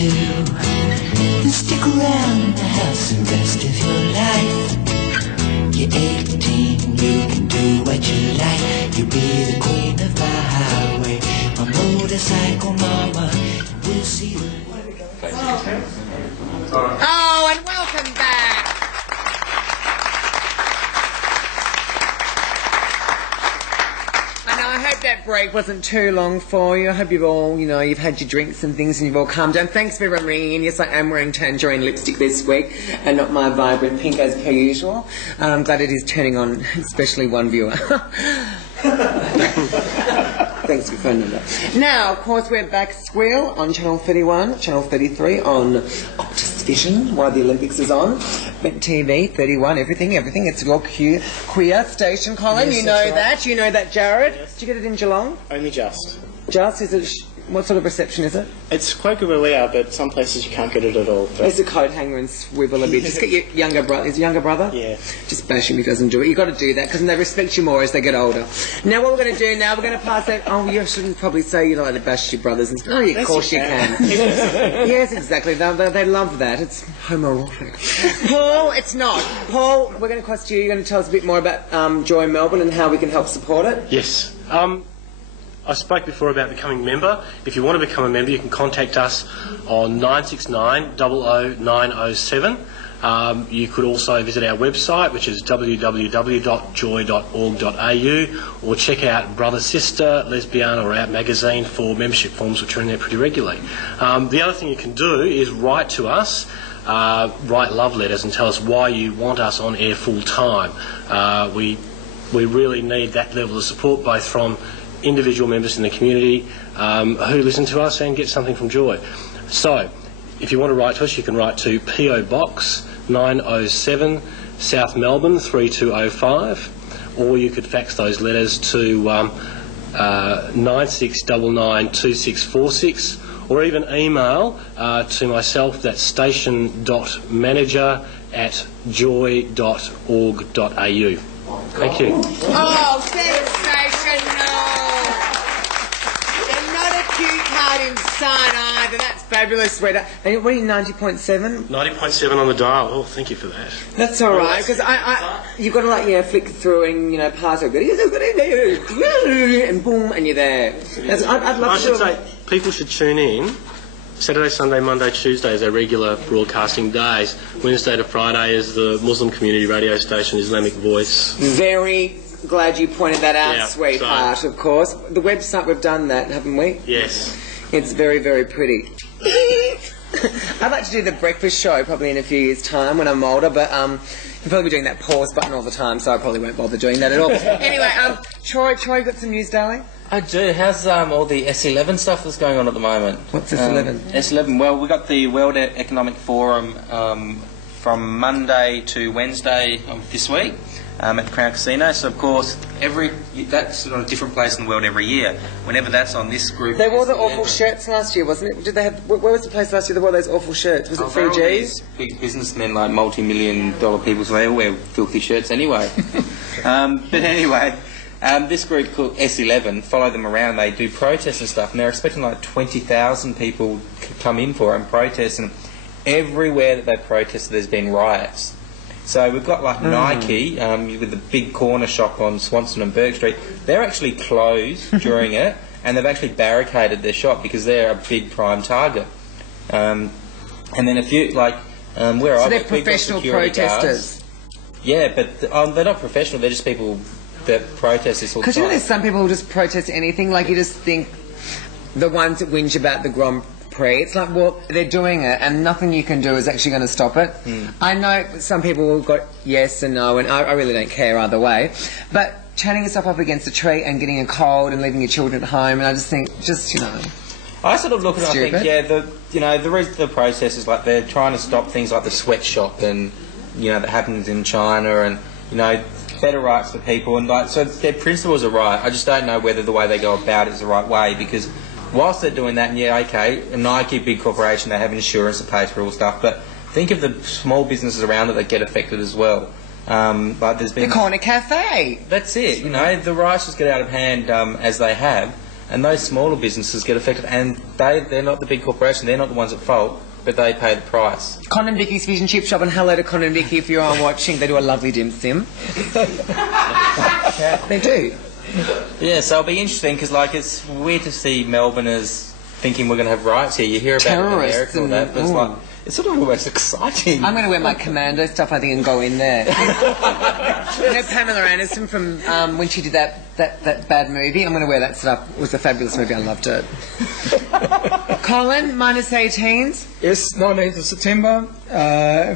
do, then stick around the house the rest of your life. You're 18, you can do what you like. You'll be the queen of my highway, my motorcycle mama. We'll see you. Oh, and welcome back. I hope that break wasn't too long for you. I hope you've all, you've had your drinks and things and you've all calmed down. Thanks for everyone ringing in. Yes, I am wearing tangerine lipstick this week and not my vibrant pink as per usual. I'm glad it is turning on, especially one viewer. Thanks for phoning up. Now, of course, we're back Squeal on Channel 31, Channel 33 on Optus Vision while the Olympics is on. TV, 31, everything. It's your queer station, Colin. Yes, You know that, Jared. Yes. Did you get it in Geelong? Only just. Just? Is it? What sort of reception is it? It's quite good where we are, but some places you can't get it at all. It's a coat hanger and swivel a bit. Just get your younger brother. Is your younger brother? Yeah. Just bash him if he doesn't do it. You've got to do that because they respect you more as they get older. Now what we're going to do now, we're going to pass that... Oh, you shouldn't probably say you don't like to bash your brothers. And oh, of course you can. Yes, exactly. They love that. It's homoerotic. Paul, it's not. Paul, we're going to cross to you. You're going to tell us a bit more about Joy Melbourne and how we can help support it. Yes. I spoke before about becoming a member. If you want to become a member, you can contact us on 969 00907. You could also visit our website, which is www.joy.org.au, or check out Brother, Sister, Lesbian or Out magazine for membership forms, which are in there pretty regularly. The other thing you can do is write to us, write love letters and tell us why you want us on air full time. We really need that level of support, both from individual members in the community who listen to us and get something from Joy. So, if you want to write to us, you can write to PO Box 907 South Melbourne 3205, or you could fax those letters to 96992646, or even email to myself. That's station.manager@joy.org.au. Thank you. Oh, sensational! And not a cute card inside either. That's fabulous, sweetheart. And what are you, 90.7? 90.7 on the dial. Oh, thank you for that. That's all right, because you've got to flick through and pass it, and boom, and you're there. I'd love I to should say people should tune in. Saturday, Sunday, Monday, Tuesday is our regular broadcasting days. Wednesday to Friday is the Muslim community radio station, Islamic Voice. Very glad you pointed that out, sweetheart, of course. The website, we've done that, haven't we? Yes. It's very, very pretty. I'd like to do the breakfast show probably in a few years' time when I'm older, but you'll probably be doing that pause button all the time, so I probably won't bother doing that at all. Anyway, Troy, got some news, darling? I do. How's all the S11 stuff that's going on at the moment? What's S11? S11, well, we got the World Economic Forum from Monday to Wednesday of this week at the Crown Casino. So, of course, that's on a different place in the world every year. Whenever that's on, this group... They wore the awful shirts last year, wasn't it? Did they have? Where was the place last year they wore those awful shirts? Was it Fiji's? Big businessmen, like multi-million-dollar people, so they all wear filthy shirts anyway. But anyway... this group called S11, follow them around, they do protests and stuff, and they're expecting like 20,000 people to come in for it and protest, and everywhere that they've protested there's been riots. So we've got like Nike, with the big corner shop on Swanston and Burke Street, they're actually closed during it, and they've actually barricaded their shop because they're a big prime target. And then a few, where so they're professional protesters? Guards. Yeah, but they're not professional, they're just people... that protest this all the time. Because there's some people who just protest anything, like you just think the ones that whinge about the Grand Prix, it's like, well, they're doing it and nothing you can do is actually going to stop it. I know some people have got yes and no, and I really don't care either way, but chatting yourself up against a tree and getting a cold and leaving your children at home, and I just think, I sort of look at it and I think, the reason the protest is like they're trying to stop things like the sweatshop and, that happens in China and, better rights for people, and so their principles are right. I just don't know whether the way they go about it is the right way, because whilst they're doing that, and a Nike, big corporation, they have insurance that pays for all stuff, but think of the small businesses around it that get affected as well. There's been the corner cafe. That's it. The riots just get out of hand as they have. and those smaller businesses get affected, and they're not the big corporation, they're not the ones at fault, but they pay the price. Con and Vicky's Fish and Chip Shop, and hello to Con and Vicky if you are watching. They do a lovely dim sim. They do. Yeah, so it'll be interesting because, like, it's weird to see Melbourners thinking we're going to have riots here. You hear about terrorists America and that, but it's like, it's sort of almost exciting. I'm going to wear my commando stuff, I think, and go in there. You know Pamela Anderssen from when she did that bad movie? I'm going to wear that stuff. It was a fabulous movie. I loved it. Colin, -18s? Yes, 19th of September.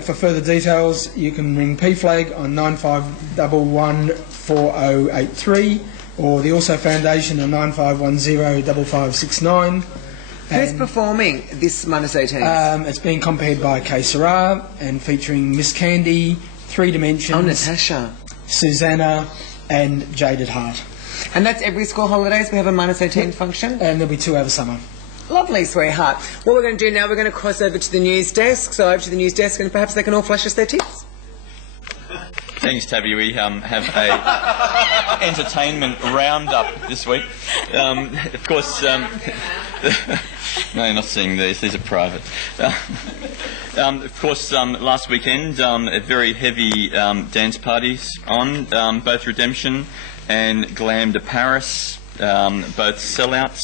For further details, you can ring P-Flag on 95114083 or the Also Foundation on 95105569. Who's performing this -18s? It's being compared by K Sarah and featuring Miss Candy, Three Dimensions, Oh, Natasha. Susanna, and Jaded Heart. And that's every school holidays we have a -18 function? And there'll be 2 over summer. Lovely, sweetheart. What we're going to do now, we're going to cross over to the news desk. So over to the news desk, and perhaps they can all flash us their tips. Thanks, Tabby. We have a entertainment roundup this week. Of course, no, you're not seeing these. These are private. Of course, last weekend, a very heavy dance parties on, both Redemption and Glam de Paris, both sellouts.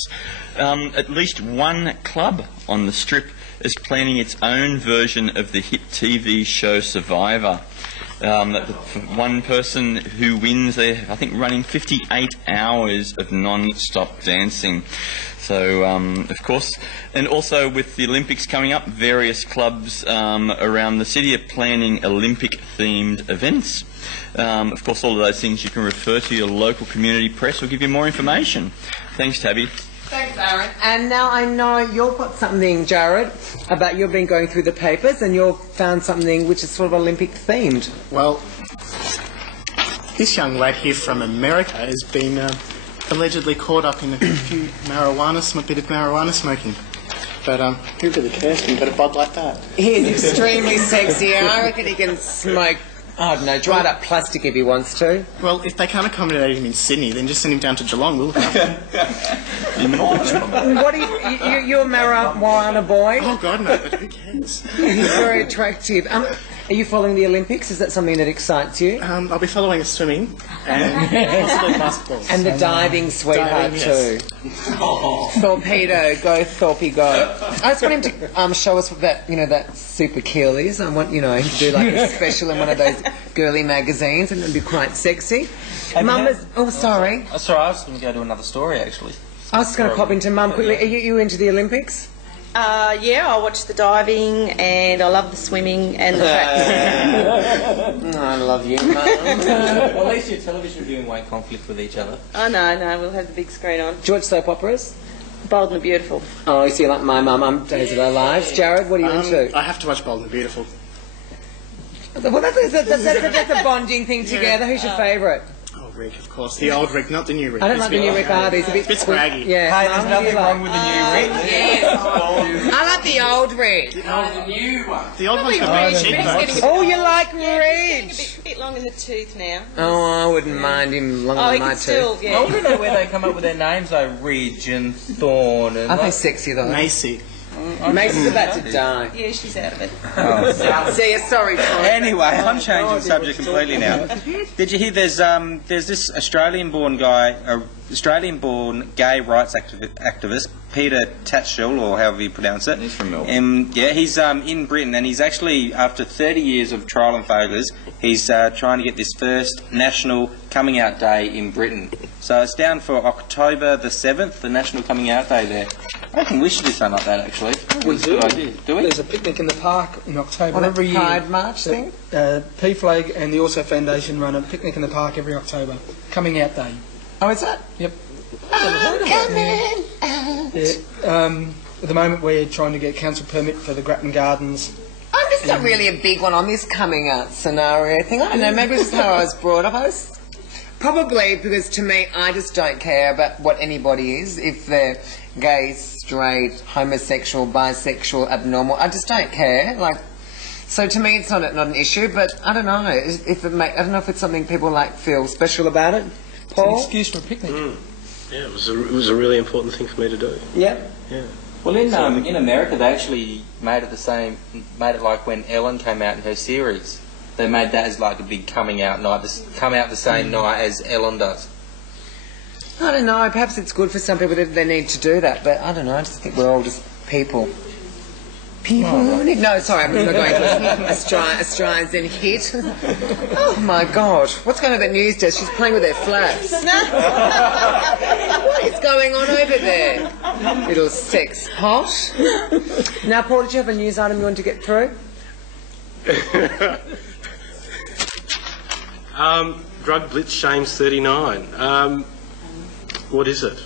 At least one club on the Strip is planning its own version of the hit TV show Survivor. One person who wins, they're, I think, running 58 hours of non-stop dancing. So, of course, and also with the Olympics coming up, various clubs around the city are planning Olympic-themed events. Of course, all of those things you can refer to your local community press or give you more information. Thanks, Tabby. Thanks, Aaron. And now I know you've got something, Jared, about you've been going through the papers and you've found something which is sort of Olympic-themed. Well, this young lad here from America has been allegedly caught up in a bit of marijuana smoking. But who really cares when you've got a bod like that? He is extremely sexy, and I reckon he can smoke, I don't know, dried up plastic if he wants to. Well, if they can't accommodate him in Sydney, then just send him down to Geelong, will they? What are you're a marijuana boy? Oh, God, no, but who cares? He's very attractive. Are you following the Olympics? Is that something that excites you? I'll be following swimming and possibly basketball. And the diving, sweetheart, diving, too. Torpedo, go Thorpey, go. I just want him to show us that, that super kill is. I want, him to do like a special in one of those girly magazines, and it'd be quite sexy. Mum is... Oh, sorry. Sorry, I was going to go to another story, actually. I was just going to pop into Mum quickly. Are you into the Olympics? Yeah, I watch the diving and I love the swimming and the practice. I love you, Mum. Well, at least your television viewing won't conflict with each other. Oh, no, we'll have the big screen on. Do you watch soap operas? Bold and Beautiful. Oh, you see, like my mum, I'm Days of Our Lives. Jared, what are you into? I have to watch Bold and Beautiful. Well, that's a bonding thing together. Who's your favourite? Oh, Rick, of course. The old Rick, not the new Rick. I don't like the new Rick either. He's a bit scraggy. Yeah. Hey, there's nothing wrong with the new Rick. I like the old Rick. The old one's got big cheekbones. Oh, you like Getting Ridge? a bit long in the tooth now. Oh, I wouldn't mind him longer Oh, than he my can tooth. still, I yeah. want to know where they come up with their names, though. Ridge and Thorn and... Aren't they sexy, though? Macy. Macy's about to die. Yeah, she's out of it. See, sorry, Tom. Anyway, I'm changing the subject completely now. Did you hear there's this Australian-born guy, Australian-born gay rights activist, Peter Tatchell, or however you pronounce it. He's from Melbourne. Yeah, he's in Britain, and he's actually, after 30 years of trial and failures, he's trying to get this first national coming out day in Britain. So it's down for October the 7th, the National Coming Out Day there. I reckon we should do something like that, actually. We That's a good idea. Do we? There's a picnic in the park in October On every a year. Pride March thing? P-Flag and the Also Foundation run a picnic in the park every October. Coming Out Day. Oh, is that? Yep. Coming out. Yeah. At the moment we're trying to get council permit for the Grattan Gardens. I'm just not really a big one on this coming out scenario thing. I don't know, maybe it's just how I was brought up. Probably because to me, I just don't care about what anybody is. If they're gay, straight, homosexual, bisexual, abnormal, I just don't care. So to me, it's not an issue. But I don't know I don't know if it's something people feel special about it. It's an Paul? excuse for a picnic. Yeah, it was a really important thing for me to do. Yep. Yeah. Well, in America, they actually made it like when Ellen came out in her series. They made that as like a big coming out night. Come out the same night as Ellen does. I don't know, perhaps it's good for some people that they need to do that, but I don't know, I just think we're all just people. No, sorry, I'm not going to Australians in hit. Oh my God, what's going on at that news desk? She's playing with her flaps. What is going on over there? Little sex pot. Now, Paul, did you have a news item you want to get through? Drug blitz shames 39. What is it?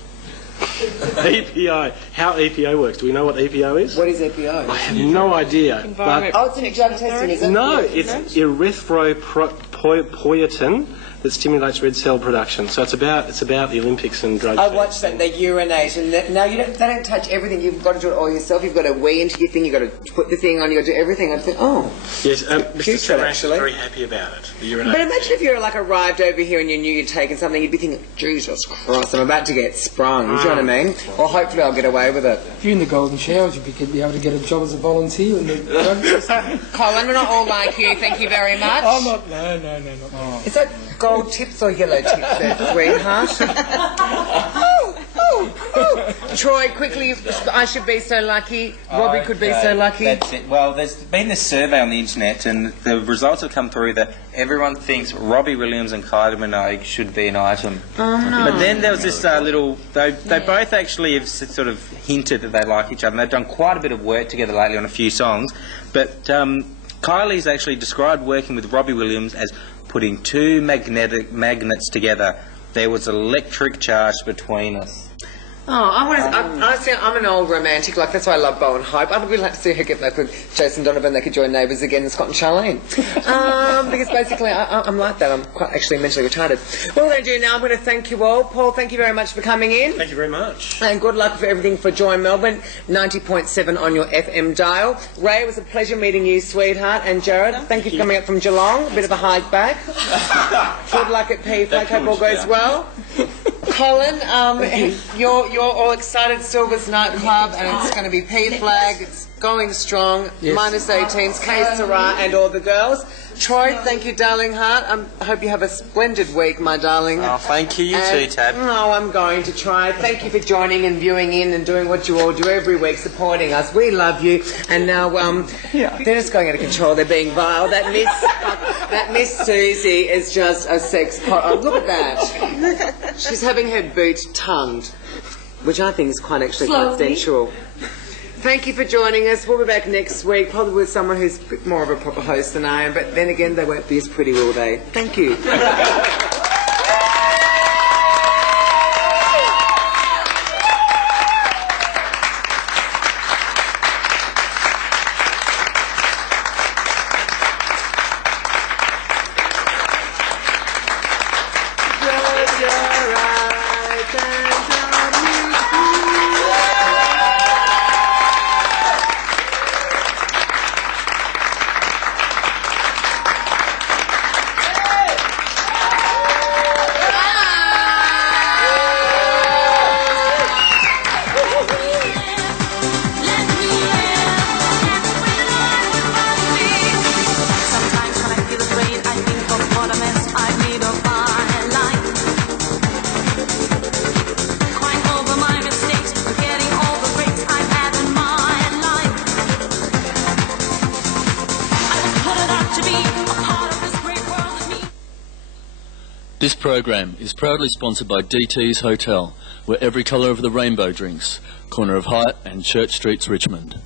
EPO. How EPO works? Do we know what EPO is? What is EPO? I have no idea. But it's in drug testing, is it? no, it's erythropoietin that stimulates red cell production. So it's about the Olympics and drug. I watched that. They urinate, and now they don't touch everything. You've got to do it all yourself. You've got to wee into your thing. You've got to put the thing on. You've got to do everything. I think, yes, Mr. future, Samaras actually. is very happy about it. The urinate. But imagine if you were like arrived over here and you knew you'd taken something, you'd be thinking, Jesus Christ, I'm about to get sprung. Do you know what I mean? Or hopefully I'll get away with it. If you're in the golden showers, you'd be able to get a job as a volunteer in the drug testing. Colin, we're not all like you. Thank you very much. I'm not. No, not. Is that gold tips or yellow tips there, sweetheart? Troy, quickly, I should be so lucky. Robbie could be so lucky. That's it. Well, there's been this survey on the internet, and the results have come through that everyone thinks Robbie Williams and Kylie Minogue should be an item. Oh, no. But then there was this little... They both actually have sort of hinted that they like each other, and they've done quite a bit of work together lately on a few songs. But Kylie's actually described working with Robbie Williams as putting two magnets together. There was electric charge between us. Honestly, I'm an old romantic. Like, that's why I love Bo and Hope. I'd really like to see her get back with Jason Donovan. They could join Neighbours again in Scott and Charlene. Because basically, I'm like that. I'm quite actually mentally retarded. What we're going to do now, I'm going to thank you all. Paul, thank you very much for coming in. Thank you very much. And good luck for everything for Joy Melbourne, 90.7 on your FM dial. Ray, it was a pleasure meeting you, sweetheart. And Jared, thank you for coming up from Geelong. A bit of a hike back. Good luck at pt4. Hope all goes well. Colin, you're all excited. Silver's nightclub, and it's going to be P-Flag. It's going strong. Yes. Minus 18s, K Sarah, and all the girls. Troy, thank you, darling heart. I hope you have a splendid week, my darling. Oh, thank you. You too, Tab. No, I'm going to try. Thank you for joining and viewing in and doing what you all do every week, supporting us. We love you. And now, they're just going out of control. They're being vile. That Miss Suzy is just a sex pot. Oh, look at that. She's having her boot tongued, which I think is quite sensual. Thank you for joining us. We'll be back next week, probably with someone who's a bit more of a proper host than I am, but then again, they won't be as pretty, will they? Thank you. This program is proudly sponsored by DT's Hotel, where every colour of the rainbow drinks, corner of Hyatt and Church Streets, Richmond.